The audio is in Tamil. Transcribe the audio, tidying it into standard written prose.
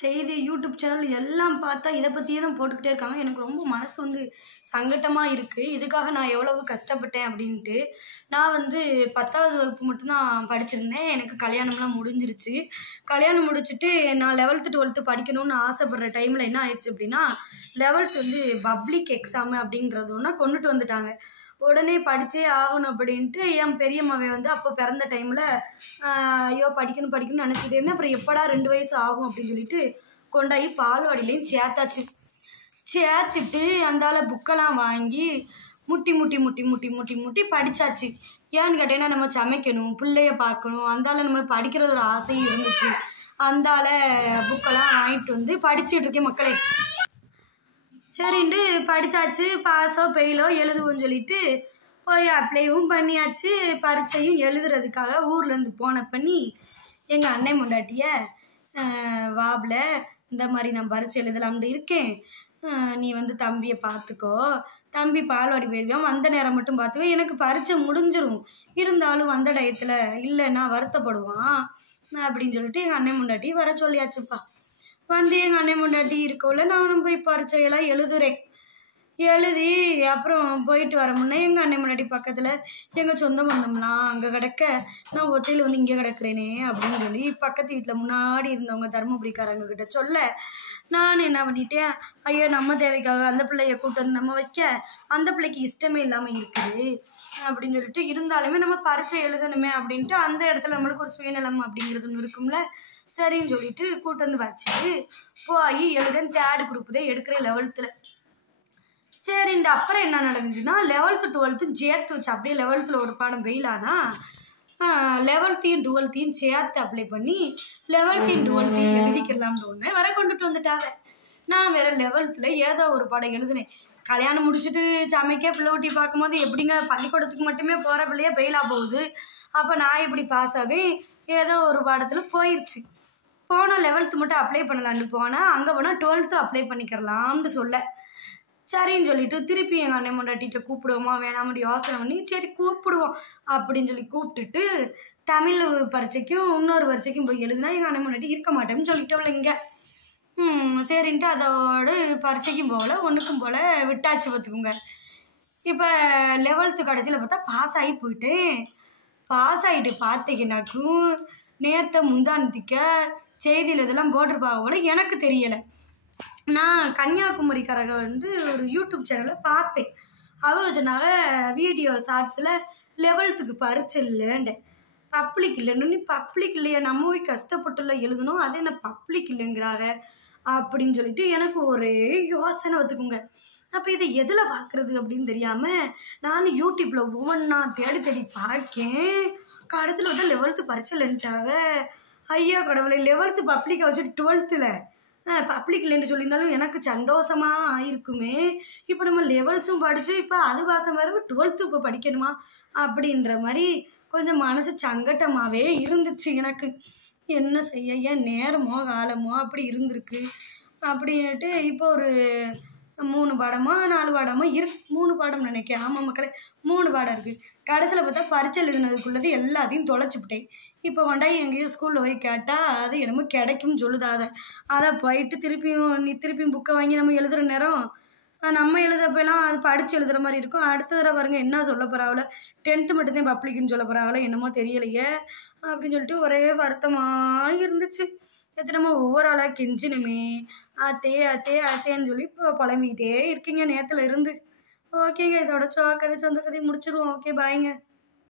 செய்தி, யூடியூப் சேனல் எல்லாம் பார்த்தா இத பத்தியே தான் போட்டுக்கிட்டே இருக்காங்க. எனக்கு ரொம்ப மனசு வந்து சங்கட்டமா இருக்கு. இதுக்காக நான் எவ்வளவு கஷ்டப்பட்டேன் அப்படின்ட்டு. நான் வந்து 10வது வகுப்பு மட்டும் தான் படிச்சிருந்தேன். எனக்கு கல்யாணம்லாம் முடிஞ்சிருச்சு. கல்யாணம் முடிச்சுட்டு நான் 11த், 12த் படிக்கணும்னு ஆசைப்படுற டைம்ல என்ன ஆயிடுச்சு அப்படின்னா, 11த் வந்து பப்ளிக் எக்ஸாம் அப்படிங்கிறது ஒண்ண கொண்டுட்டு வந்துட்டாங்க. உடனே படிச்சே ஆகணும் அப்படின்ட்டு என் பெரியம்மாவே வந்து அப்போ பிறந்த டைம்ல ஐயோ படிக்கணும் படிக்கணும்னு நினச்சிட்டே இருந்தேன். அப்புறம் எப்படா 2 வயசு ஆகும் அப்படின்னு சொல்லிட்டு கொண்டாயி பால்வாடியிலையும் சேர்த்தாச்சு. சேர்த்துட்டு அந்தால புக்கெல்லாம் வாங்கி முட்டி முட்டி முட்டி முட்டி முட்டி முட்டி படிச்சாச்சு. ஏன்னு கேட்டீங்கன்னா நம்ம சமைக்கணும், பிள்ளைய பார்க்கணும், அந்தால நம்ம படிக்கிற ஒரு ஆசையும் இருந்துச்சு. அந்தால புக்கெல்லாம் வாங்கிட்டு வந்து படிச்சுட்டு இருக்கேன் மக்களே. சரின்ட்டு படித்தாச்சு. பாஸோ ஃபெயிலோ எழுதுவோன்னு சொல்லிட்டு போய் அப்ளைவும் பண்ணியாச்சு. பரீட்சையும் எழுதுறதுக்காக ஊர்லேருந்து போன பண்ணி எங்கள் அண்ணன் பொண்டாட்டிய வாபில் இந்த மாதிரி நான் பரீட்சை எழுதலாம்னு இருக்கேன், நீ வந்து தம்பியை பார்த்துக்கோ, தம்பி பால்வாடி போயிருக்கான், வந்த நேரம் மட்டும் பார்த்துக்கோ, எனக்கு பரீட்சை முடிஞ்சிடும், இருந்தாலும் வந்த டயத்தில் இல்லைன்னா வருத்தப்படுவான் அப்படின்னு சொல்லிட்டு எங்கள் அண்ணன் பொண்டாட்டி வர சொல்லியாச்சுப்பா. வந்து எங்கள் அண்ணன் முன்னாடி இருக்கவுல நானும் போய் பரீட்சையெல்லாம் எழுதுறேன். எழுதி அப்புறம் போயிட்டு வர முன்னே எங்கள் அண்ணன் முன்னாடி பக்கத்தில் எங்கள் சொந்த பந்தம்லாம் அங்கே கிடக்க, நான் ஒத்தையில் வந்து இங்கே கிடக்குறேனே அப்படின்னு சொல்லி பக்கத்து வீட்டில் முன்னாடி இருந்தவங்க தருமபுரிக்காரங்க கிட்ட சொல்ல, நான் என்ன பண்ணிட்டேன், ஐயோ நம்ம தேவைக்காக அந்த பிள்ளைய கூட்டு வந்து நம்ம வைக்க அந்த பிள்ளைக்கு இஷ்டமே இல்லாமல் இருக்குது அப்படின்னு சொல்லிட்டு, இருந்தாலுமே நம்ம பரீட்சை எழுதணுமே அப்படின்ட்டு அந்த இடத்துல நம்மளுக்கு ஒரு சுயநலம் அப்படிங்கிறது ஒன்று இருக்கும்ல, சரின்னு சொல்லிட்டு கூட்டு வந்து வச்சுட்டு போய் எழுதன்னு 3rd குரூப் தான் எடுக்கிறேன் 11th. சரிண்டு அப்புறம் என்ன நடந்துச்சுன்னா 11th 12th சேர்த்து வச்சு அப்படியே 11th ஒரு பாடம் வெயிலானா 11th 12th சேர்த்து அப்ளை பண்ணி 11th 12th எழுதிக்கலாம்னு ஒன்று வர கொண்டுட்டு வந்துட்டாங்க. நான் வேற 11th ஏதோ ஒரு பாடம் எழுதுனேன். கல்யாணம் முடிச்சுட்டு சமைக்க பிள்ளை ஊட்டி பார்க்கும்போது எப்படிங்க பள்ளிக்கூடத்துக்கு மட்டுமே போகிற பிள்ளைய ஃபெயிலாக போகுது, அப்போ நான் இப்படி பாஸ் ஆகவே ஏதோ ஒரு பாடத்தில் போயிடுச்சு. போனால் 11th மட்டும் அப்ளை பண்ணலான்னு போனால் அங்கே போனால் 12th அப்ளை பண்ணிக்கிறலாம்னு சொல்ல, சரின்னு சொல்லிட்டு திருப்பி எங்கள் அண்ணன் முண்டாட்டிகிட்ட கூப்பிடுவோமா வேணாமட்டு யோசனை பண்ணி சரி கூப்பிடுவோம் அப்படின்னு சொல்லி கூப்பிட்டுட்டு தமிழ் பரீட்சைக்கும் இன்னொரு பரீட்சைக்கும் போய் எழுதுனா எங்கள் அண்ணன் முன்னாடி இருக்க மாட்டேன்னு சொல்லிட்டவள இங்கே. சரின்ட்டு அதோடு பரீட்சைக்கும் போகல ஒன்றுக்கும் போல் விட்டாச்சு பார்த்துக்குங்க. இப்போ 11th கடைசியில் பார்த்தா பாஸ் ஆகி போயிட்டேன். பாஸ் ஆகிட்டு பார்த்தீங்கன்னாக்கும் நேற்று முந்தானத்துக்க செய்தியில் இதெல்லாம் போட்டிருப்பாங்க போல எனக்கு தெரியலை. நான் கன்னியாகுமரிக்காரங்க வந்து ஒரு யூடியூப் சேனலில் பார்ப்பேன். அவங்க சொன்னாங்க வீடியோ ஷார்ட்ஸில் 11th பரீட்சை இல்லைண்ட, பப்ளிக் இல்லைன்னு. நீ பப்ளிக் இல்லையா, நம்ம போய் கஷ்டப்பட்டுல எழுதணும், அது என்ன பப்ளிக் இல்லைங்கிறாங்க அப்படின்னு சொல்லிட்டு எனக்கு ஒரே யோசனை பார்த்துக்குங்க. அப்போ இதை எதில் பார்க்குறது அப்படின்னு தெரியாமல் நான் யூடியூப்பில் ஒவ்வொன்றா தேடி தேடி பார்க்கேன். கடைசியில் வந்து 11th பரீட்சை இல்லைன்ட்டாங்க. ஐயா கடவுளை, 11th பப்ளிக்கை வச்சுட்டு 12th பப்ளிக் இல்லைன்னு சொல்லியிருந்தாலும் எனக்கு சந்தோஷமாக ஆயிருக்குமே. இப்போ நம்ம 11th படித்து இப்போ அது வாசம் வரும் 12th இப்போ படிக்கணுமா அப்படின்ற மாதிரி கொஞ்சம் மனசு சங்கட்டமாகவே இருந்துச்சு எனக்கு. என்ன செய்ய, ஏன் நேரமோ காலமோ அப்படி இருந்திருக்கு அப்படின்ட்டு இப்போ ஒரு 3 பாடமோ 4 பாடமோ 3 பாடம் நினைக்கிறேன். ஆமாம் மக்களே, 3 பாடம் இருக்குது. கடைசியில் பார்த்தா பரீட்சை எழுதுனதுக்குள்ளது எல்லாத்தையும் தொலைச்சிவிட்டேன். இப்போ கொண்டாய் எங்கேயும் ஸ்கூலில் போய் கேட்டால் அது என்னமோ கிடைக்கும்னு சொல்லுதாத. அதை போயிட்டு திருப்பியும் புக்கை வாங்கி நம்ம எழுதுகிற நேரம் நம்ம எழுதப்பெல்லாம் அது படித்து எழுதுகிற மாதிரி இருக்கும். அடுத்த தடவை பாருங்க என்ன சொல்ல போகிறாவில், 10th மட்டும்தான் பப்ளிக்குன்னு சொல்ல போகிறாவில், என்னமோ தெரியலையே அப்படின்னு சொல்லிட்டு ஒரே வருத்தமாக இருந்துச்சு. நம்ம ஒவ்வொரு ஆளாக கெஞ்சினுமே அத்தேன்னு சொல்லி இப்போ புலம்பிக்கிட்டே இருக்கீங்க நேரத்தில் இருந்து. ஓகேங்க, இதோட சொந்த கதையை முடிச்சிடுவோம். ஓகே, பாய்ங்க.